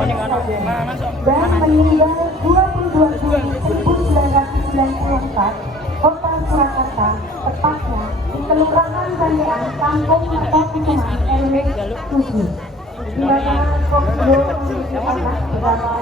dan meninggal 22 Juli 1994 Kota Surakarta, tepatnya di Kelurahan Bandean, Kampung Kusuman, RW 7. Di mana Koplo memiliki anak bernama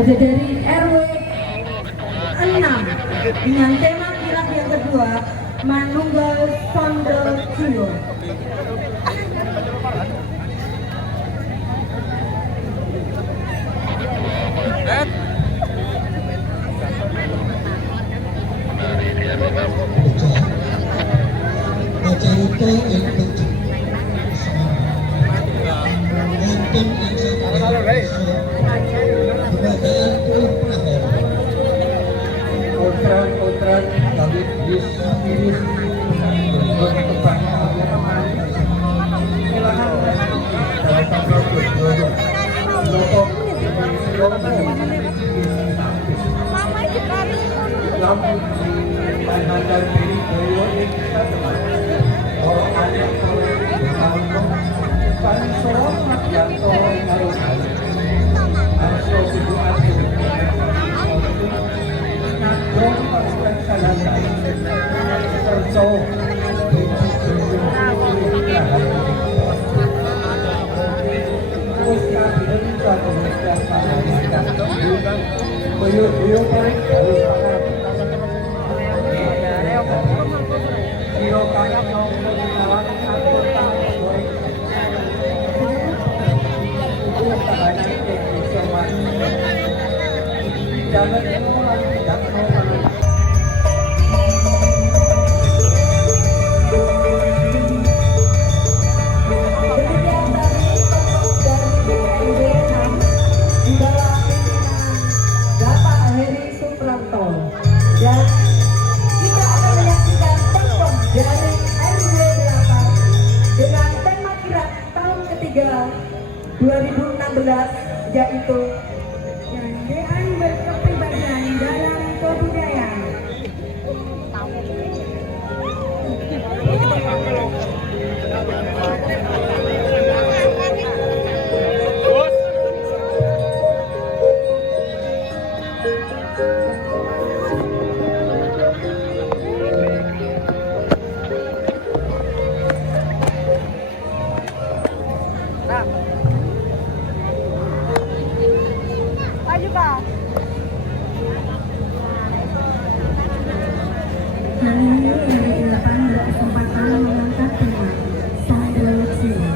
ada dari RW 6 dengan tema kirap yang kedua Manunggal Sondo Jiwo. Potret dari bis dengan tema kirap tahun ketiga 2016, yaitu Gandean Berkepribadian dalam Kebudayaan. Hari ini hari 8 berkesempatan mengangkat tema Sandal Jiwa.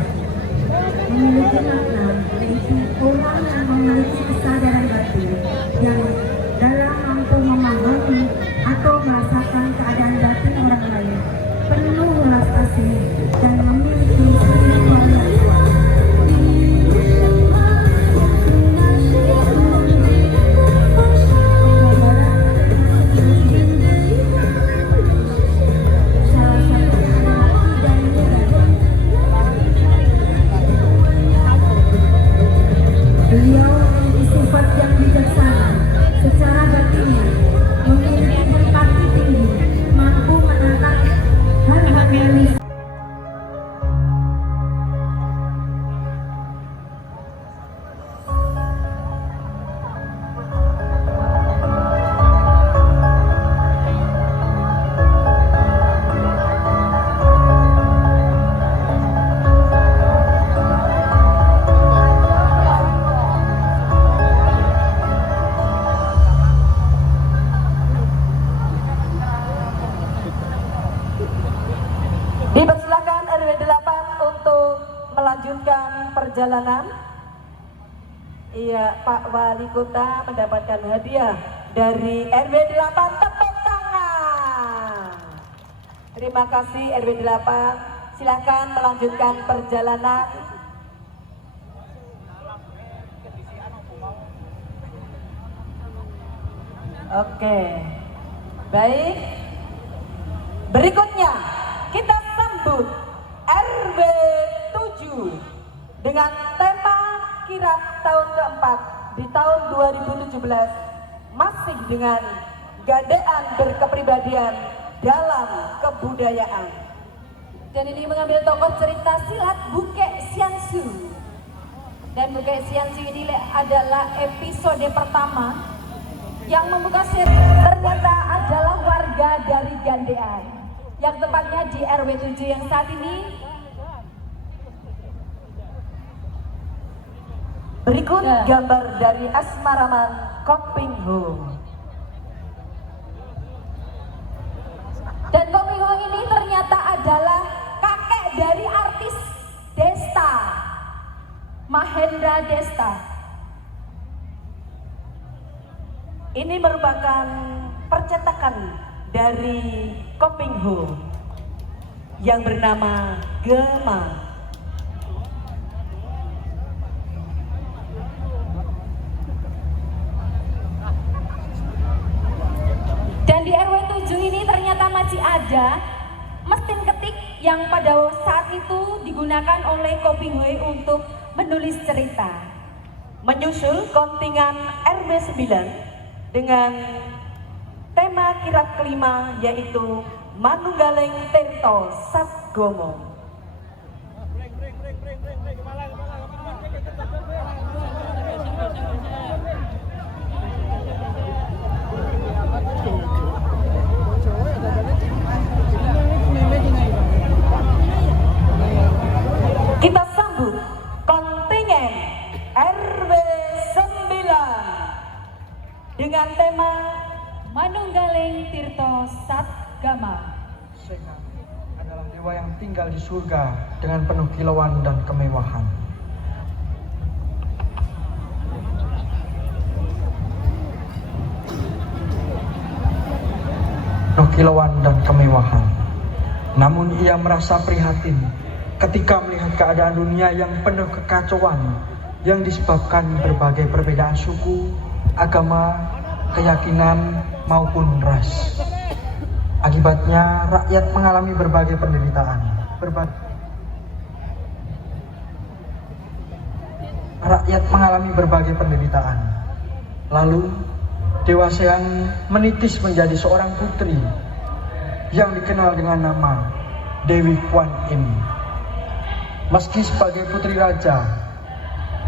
Memiliki makna yaitu orang yang memiliki kesadaran batin yang dalam mampu memahami atau merasakan keadaan batin orang lain, penuh welas kasih dan memiliki spiritual yang kuat. Beliau memiliki sifat yang bijaksana, secara batinnya memiliki empati tinggi, mampu menatap hal-hal yang Dipersilakan RW 8 untuk melanjutkan perjalanan. Iya, Pak Wali Kota mendapatkan hadiah dari RW 8. Tepuk tangan. Terima kasih RW 8. Silakan melanjutkan perjalanan. Oke. Baik. Berikutnya kita sambut RW 7 dengan tema kirap tahun keempat di tahun 2017, masih dengan Gandean Berkepribadian dalam Kebudayaan. Dan ini mengambil tokoh cerita silat Buke Siansu. Dan Buke Siansu ini adalah episode pertama yang membuka ternyata adalah warga dari Gandean, yang tepatnya di RW 7 yang saat ini. Berikut gambar dari Asmaraman Kopingho. Dan Kopingho ini ternyata adalah kakek dari artis Desta, Mahendra Desta. Ini merupakan percetakan dari Kopingho yang bernama Gema. Dan di RW 7 ini ternyata masih ada mesin ketik yang pada saat itu digunakan oleh Kopingho untuk menulis cerita. Menyusul kontingen RB 9 dengan tema kirap kelima yaitu Manunggaling Tirta Satgama. Kita sambut kontingen RB 9 dengan tema Manunggaling Tirta Satgama. Sega adalah dewa yang tinggal di surga dengan penuh kilauan dan kemewahan. Penuh kilauan dan kemewahan. Namun ia merasa prihatin ketika melihat keadaan dunia yang penuh kekacauan yang disebabkan berbagai perbedaan suku, agama, keyakinan maupun ras. Akibatnya rakyat mengalami berbagai penderitaan. Rakyat mengalami berbagai penderitaan. Lalu Dewa Seang menitis menjadi seorang putri yang dikenal dengan nama Dewi Kwan Im. Meski sebagai putri raja,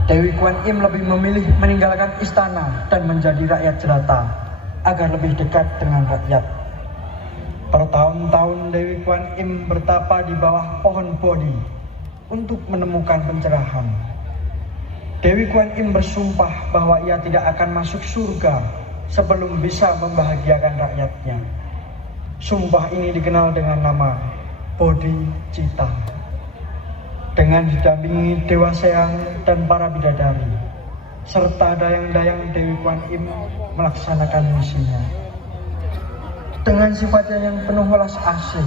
Dewi Kwan Im lebih memilih meninggalkan istana dan menjadi rakyat jelata agar lebih dekat dengan rakyat. Bertahun-tahun Dewi Kwan Im bertapa di bawah pohon Bodhi untuk menemukan pencerahan. Dewi Kwan Im bersumpah bahwa ia tidak akan masuk surga sebelum bisa membahagiakan rakyatnya. Sumpah ini dikenal dengan nama Bodhi Cita. Dengan didampingi Dewa Seang dan para bidadari, serta dayang-dayang Dewi Kwan Im melaksanakan misinya. Dengan sifatnya yang penuh welas asih,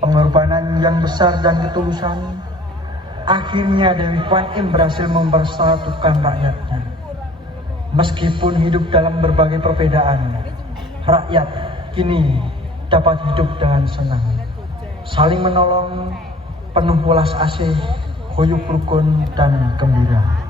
pengorbanan yang besar dan ketulusan, akhirnya Dewi Kwan Im berhasil mempersatukan rakyatnya. Meskipun hidup dalam berbagai perbedaan, rakyat kini dapat hidup dengan senang, saling menolong, penuh welas asih, huyuk rukun dan gembira.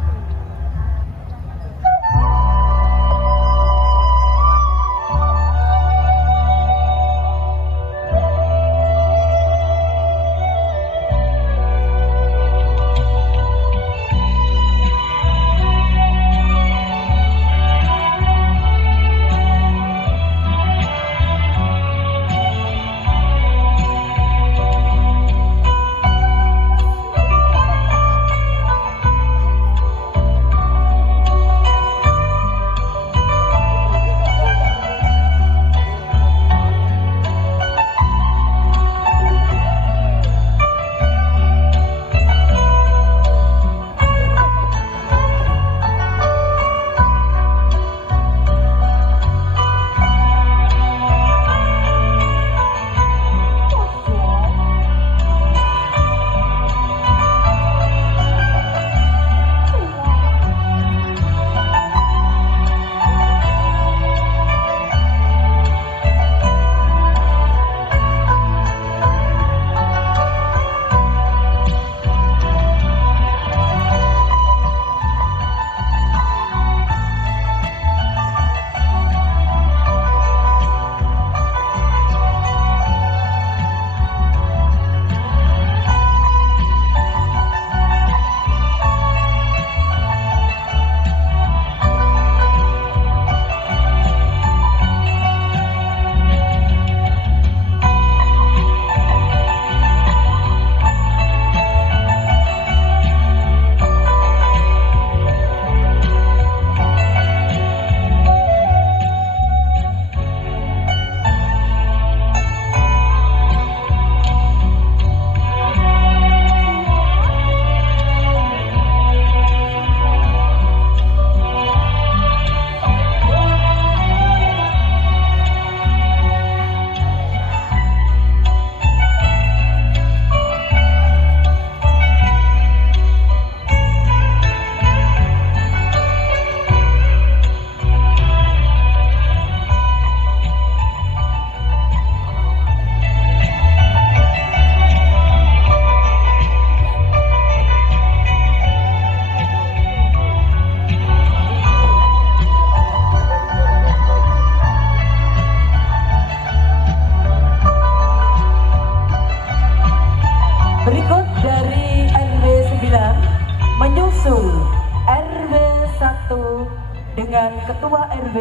Ketua RW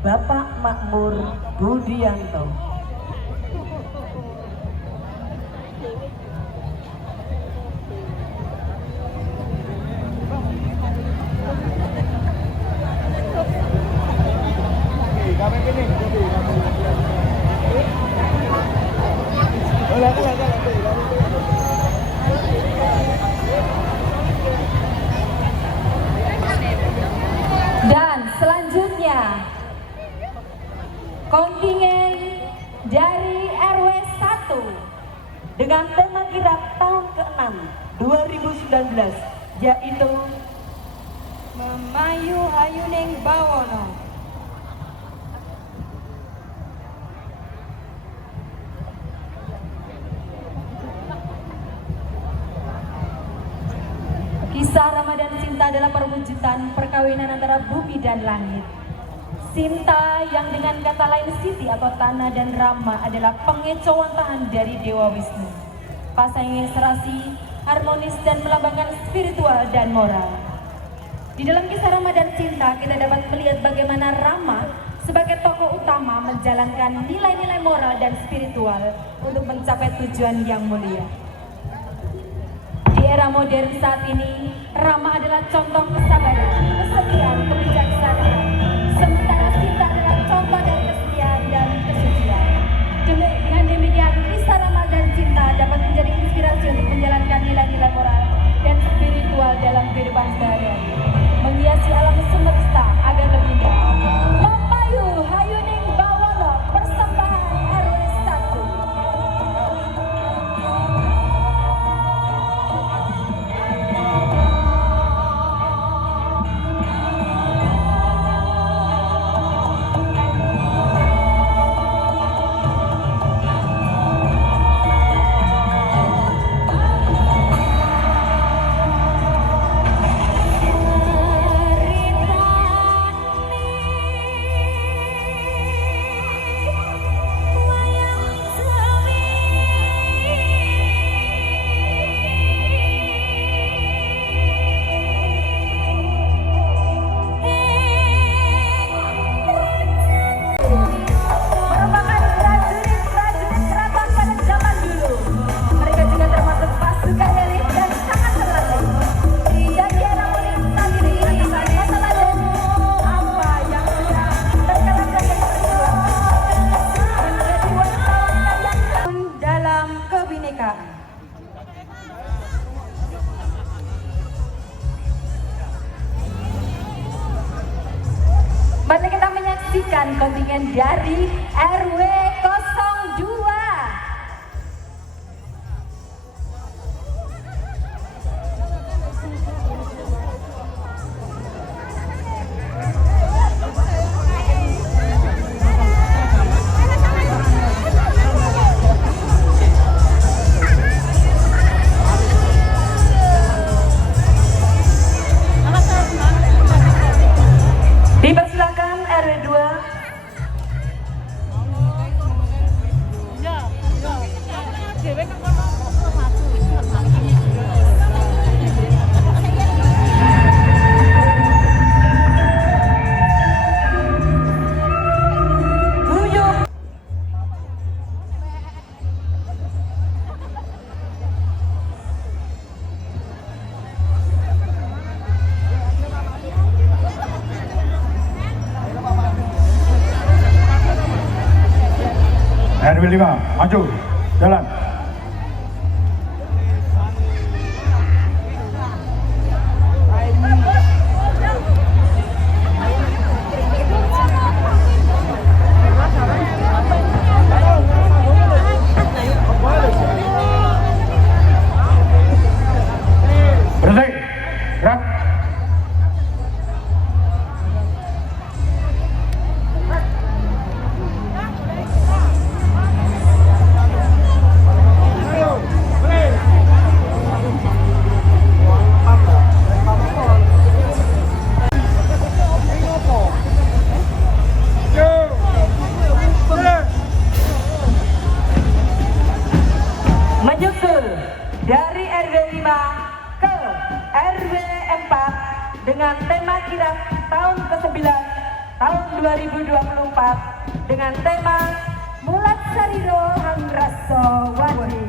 Bapak Makmur Budianto. Dan selanjutnya kontingen dari RW 1 dengan tema kirap tahun ke-6 2019 yaitu Memayu Hayuning Bawono. Kisah Ramadan Sinta adalah perwujudan perkawinan antara bumi dan langit. Sinta yang dengan kata lain Siti atau tanah dan Rama adalah pengecowantahan dari Dewa Wisnu. Pasangan yang serasi, harmonis dan melambangkan spiritual dan moral. Di dalam kisah Ramadan Sinta kita dapat melihat bagaimana Rama sebagai tokoh utama menjalankan nilai-nilai moral dan spiritual untuk mencapai tujuan yang mulia. Di era modern saat ini, Rama adalah contoh kesabaran, kesetiaan, kebijaksanaan. Sementara Sinta adalah contoh dari kesetiaan dan kesucian. Dengan demikian, kisah Rama dan Sinta dapat menjadi inspirasi untuk menjalankan nilai-nilai moral dan spiritual dalam kehidupan sehari-hari, menghiasi alam semesta agar lebih indah. Memayu Hayuning Bawono, persembahan RW 1. Mari kita menyaksikan kontingen dari RW 02. Dipersilakan RW 2. RW 5, maju, jalan. Berhenti, gerak. 2024 dengan tema Mulat Sariro Hangraso Wadi.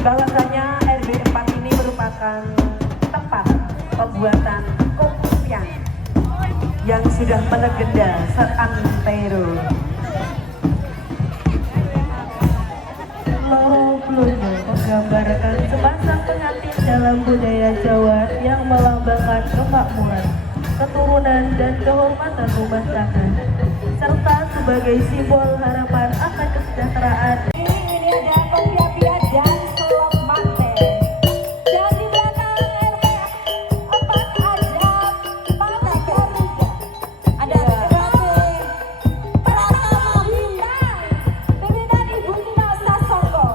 Bahwasanya RW 4 ini merupakan tempat pembuatan kopiah yang sudah melegenda seantero. Loro Blondo menggambarkan sepasang pengantin dalam budaya Jawa yang melambangkan kemakmuran, keturunan dan kehormatan rumah tangga, serta sebagai simbol harapan akan kesejahteraan. Ini ada kopiah dan selop manten. Dan di belakang RW 4 ada Partai Garuda. Ada Pratama Bintang, pimpinan Ibu Tina Sasongko.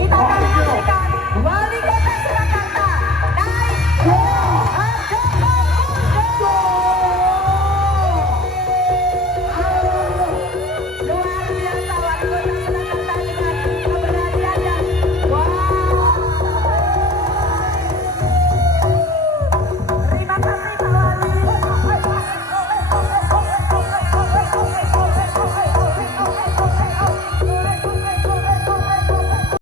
Kita akan menyaksikan